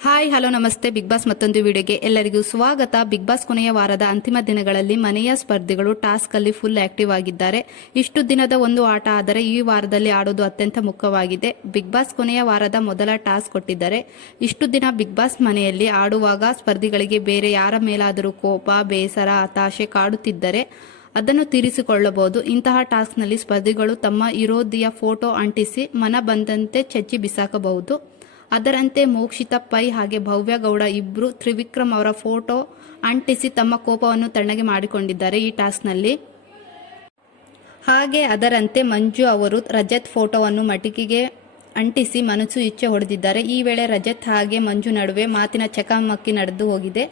Hi hello ನಮಸ್ತೆ. Big boss ಮತ್ತೊಂದು ವಿಡಿಯೋಗೆ ಎಲ್ಲರಿಗೂ ಸ್ವಾಗತ. ಬಿಗ್ ಬಾಸ್ ಕೊನೆಯ ವಾರದ ಅಂತಿಮ ದಿನಗಳಲ್ಲಿ ಮನೆಯ ಸ್ಪರ್ಧಿಗಳು ಟಾಸ್ಕ್ ಅಲ್ಲಿ ಫುಲ್ ಆಕ್ಟಿವ್ ಆಗಿದ್ದಾರೆ. ಇಷ್ಟು ದಿನದ ಒಂದು ಆಟ ಆದರೆ ಈ ವಾರದಲ್ಲಿ ಆಡೋದು ಅತ್ಯಂತ ಮುಖ್ಯವಾಗಿದೆ. ಬಿಗ್ ಬಾಸ್ ಕೊನೆಯ ವಾರದ ಮೊದಲ ಟಾಸ್ಕ್ ಕೊಟ್ಟಿದ್ದಾರೆ. ಇಷ್ಟು ದಿನ ಬಿಗ್ ಬಾಸ್ ಮನೆಯಲ್ಲಿ ಆಡುವಾಗ ಸ್ಪರ್ಧಿಗಳಿಗೆ ಬೇರೆ ಯಾರ ಮೇಲಾದರೂ ಕೋಪ, ಬೇಸರ, ಹತಾಶೆ ಕಾಡುತ್ತಿದ್ದರೆ ಅದನ್ನು ತೀರಿಸಿಕೊಳ್ಳಬಹುದು. ಇಂತಹ ಟಾಸ್ಕ್ನಲ್ಲಿ ಸ್ಪರ್ಧಿಗಳು ತಮ್ಮ ವಿರೋಧಿಯ ಫೋಟೋ ಅಂಟಿಸಿ ಮನ ಬಂದಂತೆ ಚಚ್ಚಿ ಬಿಸಾಕಬಹುದು. ಅದರಂತೆ ಮೋಕ್ಷಿತಾ ಪೈ ಹಾಗೆ ಭವ್ಯ ಗೌಡ ಇಬ್ರು ತ್ರಿವಿಕ್ರಮ್ ಅವರ ಫೋಟೋ ಅಂಟಿಸಿ ತಮ್ಮ ಕೋಪವನ್ನು ತಣ್ಣಗೆ ಮಾಡಿಕೊಂಡಿದ್ದಾರೆ ಈ ಟಾಸ್ಕ್ನಲ್ಲಿ. ಹಾಗೆ ಅದರಂತೆ ಮಂಜು ಅವರು ರಜತ್ ಫೋಟೋವನ್ನು ಮಟಿಕೆಗೆ ಅಂಟಿಸಿ ಮನಸ್ಸು ಇಚ್ಛೆ ಹೊಡೆದಿದ್ದಾರೆ. ಈ ವೇಳೆ ರಜತ್ ಹಾಗೆ ಮಂಜು ನಡುವೆ ಮಾತಿನ ಚಕಮಕಿ ನಡೆದು ಹೋಗಿದೆ.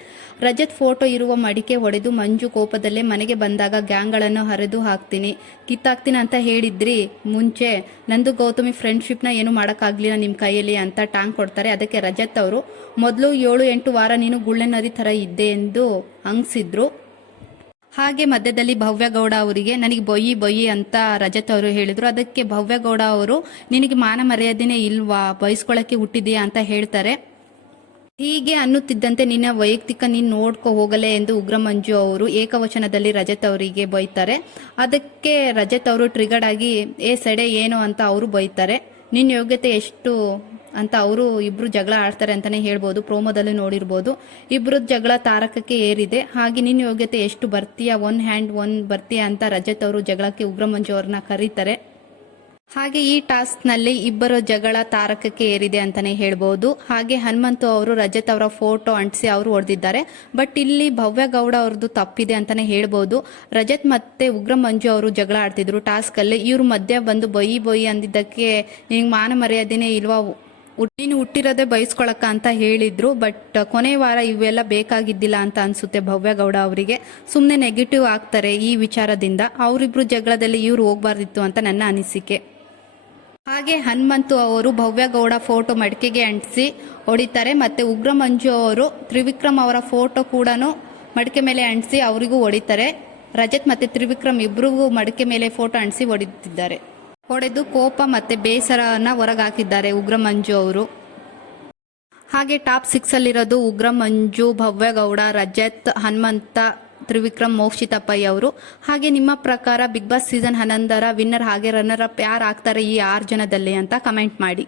ರಜತ್ ಫೋಟೋ ಇರುವ ಮಡಿಕೆ ಹೊಡೆದು ಮಂಜು ಕೋಪದಲ್ಲೇ ಮನೆಗೆ ಬಂದಾಗ ಗ್ಯಾಂಗ್ಗಳನ್ನು ಹರಿದು ಹಾಕ್ತೀನಿ, ಕಿತ್ತಾಕ್ತೀನಿ ಅಂತ ಹೇಳಿದ್ರಿ ಮುಂಚೆ, ನಂದು ಗೌತಮಿ ಫ್ರೆಂಡ್ಶಿಪ್ನ ಏನು ಮಾಡೋಕ್ಕಾಗಲಿಲ್ಲ ನಿಮ್ಮ ಕೈಯಲ್ಲಿ ಅಂತ ಟಾಂಗ್ ಕೊಡ್ತಾರೆ. ಅದಕ್ಕೆ ರಜತ್ ಅವರು ಮೊದಲು 7-8 ವಾರ ನೀನು ಗುಳ್ಳೆ ನದಿ ಥರ ಇದ್ದೆ ಎಂದು ಹಂಗಿಸಿದ್ರು. ಹಾಗೆ ಮಧ್ಯದಲ್ಲಿ ಭವ್ಯಗೌಡ ಅವರಿಗೆ ನನಗೆ ಬೊಯ್ಯಿ ಅಂತ ರಜತ್ ಅವರು ಹೇಳಿದ್ರು. ಅದಕ್ಕೆ ಭವ್ಯಗೌಡ ಅವರು ನಿನಗೆ ಮಾನ ಮರ್ಯಾದೆನೇ ಇಲ್ವಾ, ಬಯಸ್ಕೊಳ್ಳೋಕ್ಕೆ ಹುಟ್ಟಿದೆಯಾ ಅಂತ ಹೇಳ್ತಾರೆ. ಹೀಗೆ ಅನ್ನುತ್ತಿದ್ದಂತೆ ನಿನ್ನ ವೈಯಕ್ತಿಕ ನೀನು ನೋಡ್ಕೊ ಹೋಗಲೇ ಎಂದು ಉಗ್ರ ಮಂಜು ಅವರು ಏಕವಚನದಲ್ಲಿ ರಜತ್ ಅವರಿಗೆ ಬೈತಾರೆ. ಅದಕ್ಕೆ ರಜತ್ ಅವರು ಟ್ರಿಗರ್ಡ್ ಆಗಿ ಸೆಡೆ ಏನು ಅಂತ ಅವರು ಬೈತಾರೆ. ನಿನ್ನ ಯೋಗ್ಯತೆ ಎಷ್ಟು ಅಂತ ಅವರು ಇಬ್ರು ಜಗಳ ಆಡ್ತಾರೆ ಅಂತಾನೆ ಹೇಳ್ಬೋದು. ಪ್ರೋಮೋದಲ್ಲಿ ನೋಡಿರ್ಬೋದು. ಇಬ್ರು ಜಗಳ ತಾರಕಕ್ಕೆ ಏರಿದೆ. ಹಾಗೆ ನಿನ್ನ ಯೋಗ್ಯತೆ ಎಷ್ಟು ಬರ್ತೀಯಾ, 1 ಹ್ಯಾಂಡ್ 1 ಬರ್ತೀಯಾ ಅಂತ ರಜತ್ ಅವರು ಜಗಳಕ್ಕೆ ಉಗ್ರ ಮಂಜು ಅವ್ರನ್ನ ಕರೀತಾರೆ. ಹಾಗೆ ಈ ಟಾಸ್ಕ್ನಲ್ಲಿ ಇಬ್ಬರು ಜಗಳ ತಾರಕಕ್ಕೆ ಏರಿದೆ ಅಂತಾನೆ ಹೇಳ್ಬೋದು. ಹಾಗೆ ಹನುಮಂತು ಅವರು ರಜತ್ ಅವರ ಫೋಟೋ ಅಂಟಿಸಿ ಅವರು ಹೊಡೆದಿದ್ದಾರೆ. ಬಟ್ ಇಲ್ಲಿ ಭವ್ಯ ಗೌಡ ಅವ್ರದ್ದು ತಪ್ಪಿದೆ ಅಂತಾನೆ ಹೇಳ್ಬೋದು. ರಜತ್ ಮತ್ತೆ ಉಗ್ರ ಮಂಜು ಅವರು ಜಗಳ ಆಡ್ತಿದ್ರು ಟಾಸ್ಕ್ ಅಲ್ಲಿ. ಇವ್ರ ಮಧ್ಯ ಬಂದು ಬೊಯ್ಯಿ ಅಂದಿದ್ದಕ್ಕೆ ನಿಂಗೆ ಮಾನ ಮರ್ಯಾದೆನೇ ಇಲ್ವಾ, ನೀನು ಹುಟ್ಟಿರೋದೇ ಬಯಸ್ಕೊಳಕ ಅಂತ ಹೇಳಿದ್ರು. ಬಟ್ ಕೊನೆ ವಾರ ಇವೆಲ್ಲ ಬೇಕಾಗಿದ್ದಿಲ್ಲ ಅಂತ ಅನ್ಸುತ್ತೆ ಭವ್ಯಗೌಡ ಅವರಿಗೆ. ಸುಮ್ಮನೆ ನೆಗೆಟಿವ್ ಆಗ್ತಾರೆ ಈ ವಿಚಾರದಿಂದ. ಅವರಿಬ್ರು ಜಗಳದಲ್ಲಿ ಇವ್ರು ಹೋಗ್ಬಾರ್ದಿತ್ತು ಅಂತ ನನ್ನ ಅನಿಸಿಕೆ. ಹಾಗೆ ಹನುಮಂತು ಅವರು ಭವ್ಯಗೌಡ ಫೋಟೋ ಮಡಿಕೆಗೆ ಅಂಟಿಸಿ ಹೊಡಿತಾರೆ. ಮತ್ತೆ ಉಗ್ರ ಮಂಜು ಅವರು ತ್ರಿವಿಕ್ರಮ್ ಅವರ ಫೋಟೋ ಕೂಡ ಮಡಿಕೆ ಮೇಲೆ ಅಂಟಿಸಿ ಅವರಿಗೂ ಹೊಡಿತಾರೆ. ರಜತ್ ಮತ್ತೆ ತ್ರಿವಿಕ್ರಮ್ ಇಬ್ರಿಗೂ ಮಡಿಕೆ ಮೇಲೆ ಫೋಟೋ ಅಂಟಿಸಿ ಹೊಡೆದು ಕೋಪ ಮತ್ತೆ ಬೇಸರನ ಹೊರಗಾಕಿದ್ದಾರೆ ಉಗ್ರ ಮಂಜು ಅವರು. ಹಾಗೆ ಟಾಪ್ 6 ಅಲ್ಲಿರೋದು ಉಗ್ರ ಮಂಜು, ಭವ್ಯಗೌಡ, ರಜತ್, ಹನುಮಂತ, ತ್ರಿವಿಕ್ರಮ್, ಮೋಕ್ಷಿತಾ ಪೈ ಅವರು. ಹಾಗೆ ನಿಮ್ಮ ಪ್ರಕಾರ ಬಿಗ್ ಬಾಸ್ ಸೀಸನ್ 11ರ ವಿನ್ನರ್ ಹಾಗೆ ರನ್ನರ್ ಅಪ್ ಯಾರು ಆಗ್ತಾರೆ ಈ 6 ಜನದಲ್ಲಿ ಅಂತ ಕಮೆಂಟ್ ಮಾಡಿ.